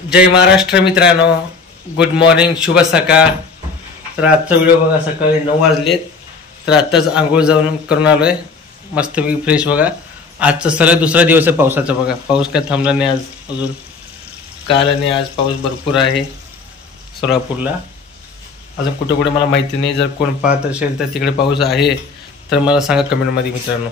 जय महाराष्ट्र मित्रांनो, good morning, शुभ सकाळ। तर आजचा व्हिडिओ बघा, सकाळी 9 वाजलेत। तर आत्ताच आंघोळ जाऊन करून आलोय, मस्तपैकी फ्रेश बघा। आजचा सलग दुसरा दिवस आहे पावसाचा बघा। पाऊस काय थांबला नाही आज अजून, काल आणि आज पाऊस भरपूर आहे सोलापूरला। अजून कुठे कुठे मला माहिती नाही, जर कोण पाहत असेल तर तिकडे पाऊस आहे तर मला सांगा कमेंटमध्ये मित्रांनो।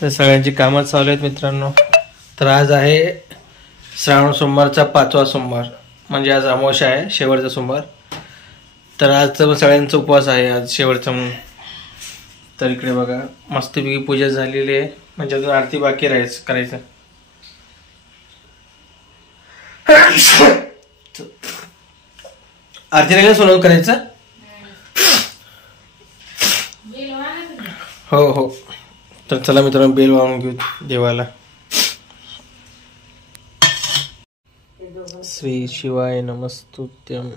तर सगळ्यांची कामं चालू आहेत मित्रांनो। तर आज आहे श्रावण सोमवारचा 5वा सोमवार, म्हणजे आज अमावस्या आहे, शेवटचा सोमवार। तर आज तर सगळ्यांचा उपवास आहे, आज शेवटचा म्हणून। तर इकडे बघा मस्तपैकी पूजा झालेली आहे, म्हणजे अजून आरती बाकी करायचं। आरती नाही सोनव करायचं। हो हो, तर चला मित्रांनो बेल वाहून घेऊ देवाला। श्री शिवाय नमस्तुभ्यं,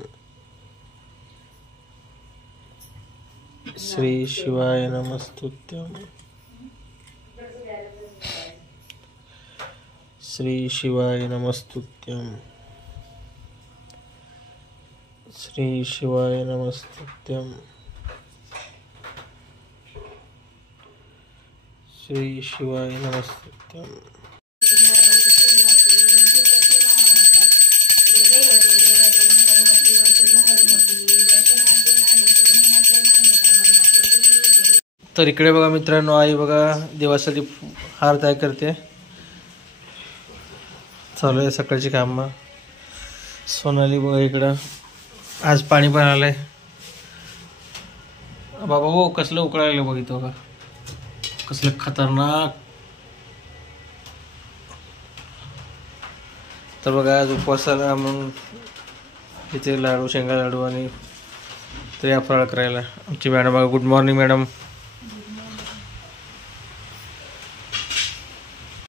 श्री शिवाय नमस्तुभ्यं, श्री शिवाय नमस्तुभ्यं, श्री शिवाय नमस्तुभ्यं, श्री शिवाय नमस्तुभ्यं। तर इकडे बघा मित्रांनो, आई बघा देवासाठी हार तयार करते, चालू आहे सकाळची कामं। सोनाली बघा इकडं, आज पाणी पण आलंय बाबा। हो कसलं उकळायला बघितलं का, कसलं खतरनाक। तर बघा आज उपवासाला म्हणून इथे लाडू, शेंगा लाडू आणि तर या फराळ करायला आमची मॅडम बघा। Good morning madam.